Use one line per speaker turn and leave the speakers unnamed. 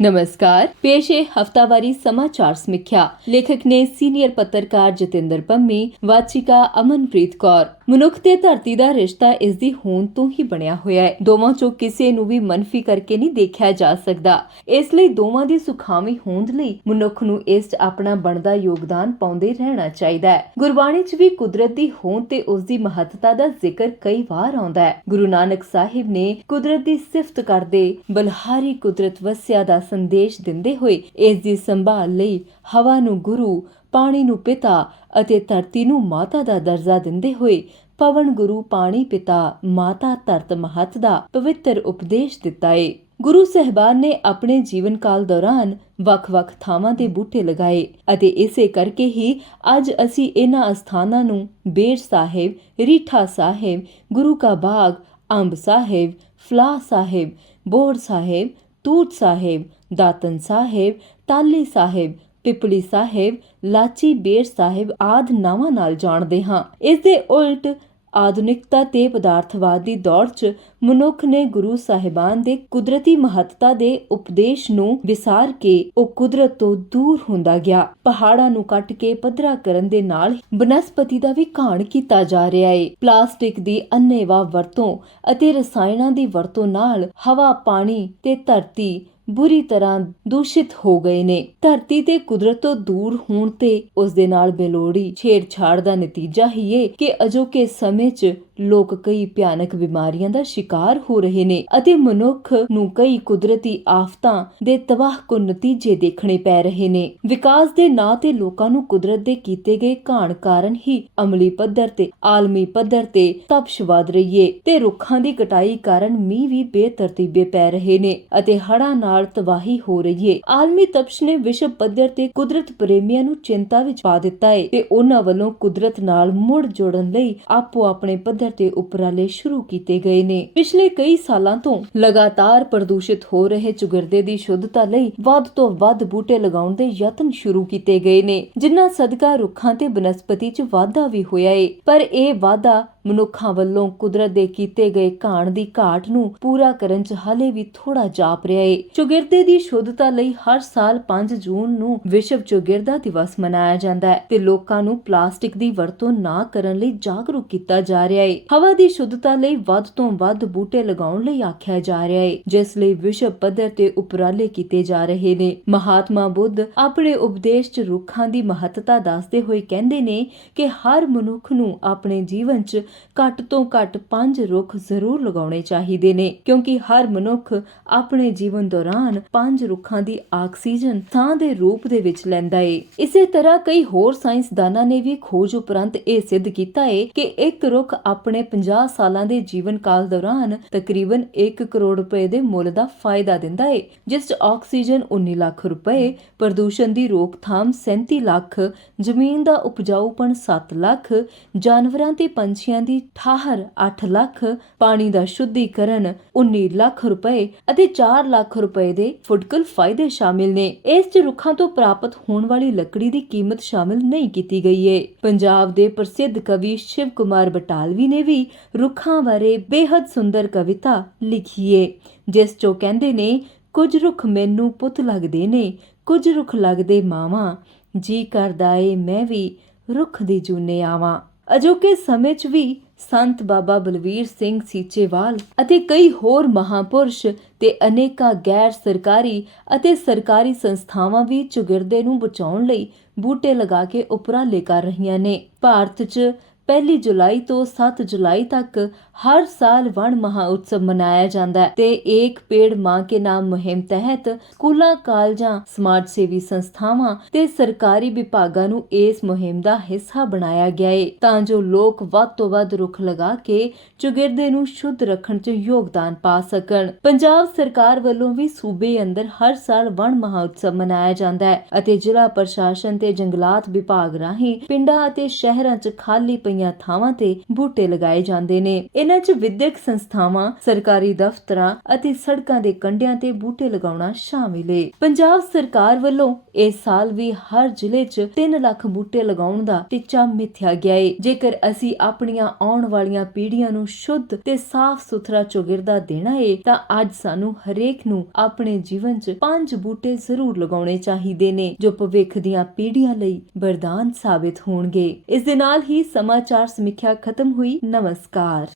ਨਮਸਕਾਰ ਪੇਸ਼ ਹੈ ਹਫਤਾਵਾਰੀ ਸਮਾਚਾਰ ਸਮੀਖਿਆ ਲੇਖਕ ਨੇ ਸੀਨੀਅਰ ਪੱਤਰਕਾਰ ਜਤਿੰਦਰ ਪੰਮੀ ਵਾਚਿਕਾ ਅਮਨਪ੍ਰੀਤ ਕੌਰ ਮਨੁੱਖ ਤੇ ਧਰਤੀ ਦਾ ਰਿਸ਼ਤਾ ਇਸ ਦੀ ਹੋਂਦ ਤੋਂ ਹੀ ਬਣਿਆ ਹੋਇਆ ਹੈ ਦੋਵਾਂ ਚੋਂ ਕਿਸੇ ਨੂੰ ਵੀ ਮੰਨਫੀ ਕਰਕੇ ਨਹੀਂ ਦੇਖਿਆ ਜਾ ਸਕਦਾ ਇਸ ਲਈ ਦੋਵਾਂ ਦੀ ਸੁਖਾਵੀਂ ਹੋਂਦ ਲਈ ਮਨੁੱਖ ਨੂੰ ਇਸ 'ਚ ਆਪਣਾ ਬਣਦਾ ਯੋਗਦਾਨ ਪਾਉਂਦੇ ਰਹਿਣਾ ਚਾਹੀਦਾ ਹੈ ਗੁਰਬਾਣੀ 'ਚ ਵੀ ਕੁਦਰਤ ਦੀ ਹੋਂਦ ਤੇ ਉਸ ਦੀ ਮਹੱਤਤਾ ਦਾ ਜ਼ਿਕਰ ਕਈ ਵਾਰ ਆਉਂਦਾ ਹੈ ਗੁਰੂ ਨਾਨਕ ਸਾਹਿਬ ਨੇ ਕੁਦਰਤ ਦੀ ਸਿਫਤ ਕਰਦੇ ਬਲਹਾਰੀ ਕੁਦਰਤ ਵਸਿਆ ਦਾ ਸੰਦੇਸ਼ ਦਿੰਦੇ ਹੋਏ ਇਸ ਦੀ ਸੰਭਾਲ ਲਈ ਹਵਾ ਨੂੰ ਗੁਰੂ, ਪਾਣੀ ਨੂੰ ਪਿਤਾ ਅਤੇ ਧਰਤੀ ਨੂੰ ਮਾਤਾ ਦਾ ਦਰਜਾ ਦਿੰਦੇ ਹੋਏ ਪਵਨ ਗੁਰੂ, ਪਾਣੀ ਪਿਤਾ, ਮਾਤਾ, ਧਰਤ ਮਹੱਤ ਦਾ ਪਵਿੱਤਰ ਉਪਦੇਸ਼ ਦਿੱਤਾ ਏ। ਗੁਰੂ ਸਹਿਬਾਨ ਨੇ ਆਪਣੇ ਜੀਵਨ ਕਾਲ ਦੌਰਾਨ ਵੱਖ-ਵੱਖ ਥਾਵਾਂ ਦੇ ਬੂਟੇ ਲਗਾਏ ਅਤੇ ਇਸੇ ਕਰਕੇ ਹੀ ਅੱਜ ਅਸੀਂ ਇਹਨਾਂ ਅਸਥਾਨਾਂ ਨੂੰ ਬੇਰ ਸਾਹਿਬ, ਰੀਠਾ ਸਾਹਿਬ, ਗੁਰੂ ਕਾ ਬਾਗ, ਅੰਬ ਸਾਹਿਬ, ਫਲਾਹ ਸਾਹਿਬ, ਬੋਰ ਸਾਹਿਬ ਤੂਤ ਸਾਹਿਬ, ਦਾਤਨ ਸਾਹਿਬ, ਤਾਲੀ ਸਾਹਿਬ, ਪਿਪਲੀ ਸਾਹਿਬ, ਲਾਚੀ ਬੇਰ ਸਾਹਿਬ ਆਦ ਨਾਵਾਂ ਨਾਲ ਜਾਣਦੇ ਹਾਂ। ਇਸ ਦੇ ਉਲਟ ਆਧੁਨਿਕਤਾ ਤੇ ਪਦਾਰਥਵਾਦ ਦੀ ਦੌੜ 'ਚ ਮਨੁੱਖ ਨੇ ਗੁਰੂ ਸਾਹਿਬਾਨ ਦੇ ਕੁਦਰਤੀ ਮਹੱਤਤਾ ਦੇ ਉਪਦੇਸ਼ ਨੂੰ ਵਿਸਾਰ ਕੇ ਉਹ ਕੁਦਰਤ ਤੋਂ ਦੂਰ ਹੁੰਦਾ ਗਿਆ। ਪਹਾੜਾਂ ਨੂੰ ਕੱਟ ਕੇ ਪੱਧਰਾ ਕਰਨ ਦੇ ਨਾਲ ਬਨਸਪਤੀ ਦਾ ਵੀ ਘਾਣ ਕੀਤਾ ਜਾ ਰਿਹਾ ਏ। ਪਲਾਸਟਿਕ ਦੀ ਅੰਨੇਵਾ ਵਰਤੋਂ ਅਤੇ ਰਸਾਇਣਾਂ ਦੀ ਵਰਤੋਂ ਨਾਲ ਹਵਾ, ਪਾਣੀ ਤੇ ਧਰਤੀ ਬੁਰੀ ਤਰ੍ਹਾਂ ਦੂਸ਼ਿਤ ਹੋ ਗਏ ਨੇ। ਧਰਤੀ ਤੇ ਕੁਦਰਤ ਤੋਂ ਦੂਰ ਹੋਣ ਤੇ ਉਸ ਦੇ ਨਾਲ ਬੇਲੋੜੀ ਛੇੜਛਾੜ ਦਾ ਨਤੀਜਾ ਹੀ ਇਹ ਕਿ ਅਜੋਕੇ ਸਮੇਂ 'ਚ ਲੋਕ ਕਈ ਭਿਆਨਕ ਬਿਮਾਰੀਆਂ ਦਾ ਸ਼ਿਕਾਰ ਹੋ ਰਹੇ ਨੇ ਅਤੇ ਮਨੁੱਖ ਨੂੰ ਕਈ ਕੁਦਰਤੀ ਆਫਤਾਂ ਦੇ ਤਬਾਹਕੁਨ ਨਤੀਜੇ ਦੇਖਣੇ ਪੈ ਰਹੇ ਨੇ। ਵਿਕਾਸ ਦੇ ਨਾਂ ਤੇ ਲੋਕਾਂ ਨੂੰ ਕੁਦਰਤ ਦੇ ਕੀਤੇ ਗਏ ਘਾਣ ਕਾਰਨ ਹੀ ਅਮਲੀ ਪੱਧਰ ਤੇ ਆਲਮੀ ਪੱਧਰ ਤੇ ਤਪਸ਼ ਵਧ ਰਹੀ ਏ ਤੇ ਰੁੱਖਾਂ ਦੀ ਕਟਾਈ ਕਾਰਨ ਮੀਂਹ ਵੀ ਬੇਤਰਤੀਬੇ ਪੈ ਰਹੇ ਨੇ ਅਤੇ ਹੜ੍ਹਾਂ ਨਾਲ ਤਬਾਹੀ ਹੋ ਰਹੀ ਏ। ਆਲਮੀ ਤਪਸ਼ ਨੇ ਵਿਸ਼ਵ ਪੱਧਰ ਤੇ ਕੁਦਰਤ ਪ੍ਰੇਮੀਆਂ ਨੂੰ ਚਿੰਤਾ ਵਿੱਚ ਪਾ ਦਿੱਤਾ ਏ ਤੇ ਉਹਨਾਂ ਵੱਲੋਂ ਕੁਦਰਤ ਨਾਲ ਮੁੜ ਜੋੜਨ ਲਈ ਆਪੋ ਆਪਣੇ ਪੱਧਰ ਤੇ ਉਪਰਾਲੇ ਸ਼ੁਰੂ ਕੀਤੇ ਗਏ ਨੇ। ਪਿਛਲੇ ਕਈ ਸਾਲਾਂ ਤੋਂ ਲਗਾਤਾਰ ਪ੍ਰਦੂਸ਼ਿਤ ਹੋ ਰਹੇ ਚੁਗਰਦੇ ਦੀ ਸ਼ੁੱਧਤਾ ਲਈ ਵੱਧ ਤੋਂ ਵੱਧ ਬੂਟੇ ਲਗਾਉਣ ਦੇ ਯਤਨ ਸ਼ੁਰੂ ਕੀਤੇ ਗਏ ਨੇ ਜਿਨ੍ਹਾਂ ਸਦਕਾ ਰੁੱਖਾਂ ਤੇ ਬਨਸਪਤੀ 'ਚ ਵਾਧਾ ਵੀ ਹੋਇਆ ਏ। ਪਰ ਇਹ ਵਾਧਾ ਮਨੁੱਖਾਂ ਵੱਲੋਂ ਕੁਦਰਤ ਦੇ ਕੀਤੇ ਗਏ ਘਾਣ ਦੀ ਘਾਟ ਨੂੰ ਪੂਰਾ ਕਰਨ 'ਚ ਹਾਲੇ ਵੀ ਥੋੜਾ ਜਾਪ ਰਿਹਾ ਏ। ਚੁਗਿਰਦੇ ਦੀ ਸ਼ੁੱਧਤਾ ਲਈ ਹਰ ਸਾਲ 5 ਜੂਨ ਨੂੰ ਵਿਸ਼ਵ ਚੁਗਿਰਦਾ ਦਿਵਸ ਮਨਾਇਆ ਜਾਂਦਾ ਹੈ ਤੇ ਲੋਕਾਂ ਨੂੰ ਪਲਾਸਟਿਕ ਦੀ ਵਰਤੋਂ ਨਾ ਕਰਨ ਲਈ ਜਾਗਰੂਕ ਕੀਤਾ ਜਾ ਰਿਹਾ ਏ। ਹਵਾ ਦੀ ਸ਼ੁੱਧਤਾ ਲਈ ਵੱਧ ਤੋਂ ਵੱਧ ਬੂਟੇ ਲਗਾਉਣ ਲਈ ਆਖਿਆ ਜਾ ਰਿਹਾ ਏ, ਜਿਸ ਲਈ ਵਿਸ਼ਵ ਪੱਧਰ ਤੇ ਉਪਰਾਲੇ ਕੀਤੇ ਜਾ ਰਹੇ ਨੇ। ਮਹਾਤਮਾ ਬੁੱਧ ਆਪਣੇ ਉਪਦੇਸ਼ 'ਚ ਰੁੱਖਾਂ ਦੀ ਮਹੱਤਤਾ ਦੱਸਦੇ ਹੋਏ ਕਹਿੰਦੇ ਨੇ ਕਿ ਹਰ ਮਨੁੱਖ ਨੂੰ ਆਪਣੇ ਜੀਵਨ 'ਚ ਘੱਟ ਤੋਂ ਘੱਟ 5 ਰੁੱਖ ਜ਼ਰੂਰ ਲਗਾਉਣੇ ਚਾਹੀਦੇ ਨੇ, ਕਿਉਂਕਿ ਹਰ ਮਨੁੱਖ ਆਪਣੇ ਜੀਵਨ ਦੌਰਾਨ 5 ਰੁੱਖਾਂ ਦੀ ਆਕਸੀਜਨ ਸਾਹ ਦੇ ਰੂਪ ਦੇ ਵਿੱਚ ਲੈਂਦਾ ਏ। ਇਸੇ ਤਰ੍ਹਾਂ ਕਈ ਹੋਰ ਸਾਇੰਸਦਾਨਾਂ ਨੇ ਵੀ ਖੋਜ ਉਪਰੰਤ ਇਹ ਸਿੱਧ ਕੀਤਾ ਏ ਕਿ ਇੱਕ ਰੁੱਖ ਆਪਣੇ 50 ਸਾਲਾਂ ਦੇ ਜੀਵਨ ਕਾਲ ਦੌਰਾਨ ਤਕਰੀਬਨ 1 ਕਰੋੜ ਰੁਪਏ ਦੇ ਮੁੱਲ ਦਾ ਫਾਇਦਾ ਦਿੰਦਾ ਏ, ਜਿਸ 'ਚ ਆਕਸੀਜਨ 19 ਲੱਖ ਰੁਪਏ, ਪ੍ਰਦੂਸ਼ਣ ਦੀ ਰੋਕਥਾਮ 37 ਲੱਖ, ਜ਼ਮੀਨ ਦਾ ਉਪਜਾਊਪਣ 7 ਲੱਖ, ਜਾਨਵਰਾਂ ਤੇ ਪੰਛੀਆਂ ਦੀ ਠਾਹਰ 8 ਲੱਖ, ਪਾਣੀ ਦਾ ਸ਼ੁੱਧੀਕਰਨ 19 ਲੱਖ ਰੁਪਏ ਅਤੇ 4 ਲੱਖ ਰੁਪਏ ਦੇ ਫੁੱਟਕਲ ਫਾਇਦੇ ਸ਼ਾਮਿਲ ਨੇ। ਇਸ 'ਚ ਰੁੱਖਾਂ ਤੋਂ ਪ੍ਰਾਪਤ ਹੋਣ ਵਾਲੀ ਲੱਕੜੀ ਦੀ ਕੀਮਤ ਸ਼ਾਮਿਲ ਨਹੀਂ ਕੀਤੀ ਗਈ ਏ। ਪੰਜਾਬ ਦੇ ਪ੍ਰਸਿੱਧ ਕਵੀ ਸ਼ਿਵ ਕੁਮਾਰ ਬਟਾਲਵੀ ਨੇ ਵੀ ਰੁੱਖਾਂ ਬਾਰੇ ਬੇहद ਸੁੰਦਰ ਕਵਿਤਾ ਲਿਖੀ ਏ, ਜਿਸ 'ਚੋਂ ਕਹਿੰਦੇ ਨੇ, ਕੁਝ ਰੁੱਖ ਮੈਨੂੰ ਪੁੱਤ ਲੱਗਦੇ ਨੇ, ਕੁਝ ਰੁੱਖ ਲੱਗਦੇ ਮਾਵਾਂ, ਜੀ ਕਰਦਾ ਏ ਮੈਂ ਵੀ ਰੁੱਖ ਦੀ ਜੂਨੇ ਆਵਾਂ। ਅਜੋਕੇ ਸਮੇਂ 'ਚ ਵੀ ਸੰਤ ਬਾਬਾ ਬਲਵੀਰ ਸਿੰਘ ਸੀਚੇਵਾਲ ਅਤੇ ਕਈ ਹੋਰ ਮਹਾਪੁਰਸ਼ ਤੇ ਅਨੇਕਾਂ ਗੈਰ ਸਰਕਾਰੀ ਅਤੇ ਸਰਕਾਰੀ ਸੰਸਥਾਵਾਂ ਵੀ ਚੁਗਿਰਦੇ ਨੂੰ ਬਚਾਉਣ ਲਈ ਬੂਟੇ ਲਗਾ ਕੇ ਉਪਰਾਲੇ ਕਰ ਰਹੀਆਂ ਨੇ। ਭਾਰਤ 'ਚ ਪਹਿਲੀ ਜੁਲਾਈ ਤੋਂ 7 ਜੁਲਾਈ ਤੱਕ ਹਰ ਸਾਲ ਵਣ ਮਹਾ ਉਤਸਵ ਮਨਾਇਆ ਜਾਂਦਾ ਹੈ ਤੇ ਏਕ ਪੇੜ ਮਾਂ ਕੇ ਨਾਮ ਮੁਹਿੰਮ ਤਹਿਤ ਸਕੂਲਾਂ, ਕਾਲਜਾਂ, ਸਮਾਜ ਸੇਵੀ ਸੰਸਥਾਵਾਂ ਤੇ ਸਰਕਾਰੀ ਵਿਭਾਗਾਂ ਨੂੰ ਇਸ ਮੁਹਿੰਮ ਦਾ ਹਿੱਸਾ ਬਣਾਇਆ ਗਿਆ ਹੈ ਤਾਂ ਜੋ ਲੋਕ ਵੱਧ ਤੋਂ ਵੱਧ ਰੁੱਖ ਲਗਾ ਕੇ ਚੁਗਿਰਦੇ ਨੂੰ ਸ਼ੁੱਧ ਰੱਖਣ 'ਚ ਯੋਗਦਾਨ ਪਾ ਸਕਣ। ਪੰਜਾਬ ਸਰਕਾਰ ਵੱਲੋਂ ਵੀ ਸੂਬੇ ਅੰਦਰ ਹਰ ਸਾਲ ਵਣ ਮਹਾ ਉਤਸਵ ਮਨਾਇਆ ਜਾਂਦਾ ਹੈ ਅਤੇ ਜ਼ਿਲ੍ਹਾ ਪ੍ਰਸ਼ਾਸਨ ਤੇ ਜੰਗਲਾਤ ਵਿਭਾਗ ਰਾਹੀਂ ਪਿੰਡਾਂ ਅਤੇ ਸ਼ਹਿਰਾਂ 'ਚ ਖਾਲੀ ਪਈਆਂ ਥਾਵਾਂ ਤੇ ਬੂਟੇ ਲਗਾਏ ਜਾਂਦੇ ਨੇ। ਇਹਨਾਂ 'ਚ ਵਿਦਿਅਕ ਸੰਸਥਾਵਾਂ, ਸਰਕਾਰੀ ਦਫ਼ਤਰਾਂ ਅਤੇ ਸੜਕਾਂ ਦੇ ਕੰਢਿਆਂ ਤੇ ਬੂਟੇ ਲਗਾਉਣਾ ਸ਼ਾਮਿਲ ਹੈ ਪੰਜਾਬ ਸਰਕਾਰ ਵੱਲੋਂ ਇਸ ਸਾਲ ਵੀ ਹਰ ਜ਼ਿਲ੍ਹੇ 'ਚ 3 ਲੱਖ ਬੂਟੇ ਲਗਾਉਣ ਦਾ ਟੀਚਾ ਮਿੱਥਿਆ ਗਿਆ ਹੈ ਜੇਕਰ ਅਸੀਂ ਆਪਣੀਆਂ ਆਉਣ ਵਾਲੀਆਂ ਪੀੜ੍ਹੀਆਂ ਨੂੰ ਸ਼ੁੱਧ ਤੇ ਸਾਫ਼ ਸੁਥਰਾ ਚੌਗਿਰਦਾ ਦੇਣਾ ਹੈ ਤਾਂ ਅੱਜ ਸਾਨੂੰ ਹਰੇਕ ਨੂੰ ਆਪਣੇ ਜੀਵਨ 'ਚ ਪੰਜ ਬੂਟੇ ਜ਼ਰੂਰ ਲਗਾਉਣੇ ਚਾਹੀਦੇ ਨੇ, ਜੋ ਭਵਿੱਖ ਦੀਆਂ ਪੀੜ੍ਹੀਆਂ ਲਈ ਵਰਦਾਨ ਸਾਬਿਤ ਹੋਣਗੇ। ਇਸ ਦੇ ਨਾਲ ਹੀ ਸਮਾਂ ਸਮਾਚਾਰ ਸਮੀਖਿਆ ਖਤਮ ਹੋਈ ਨਮਸਕਾਰ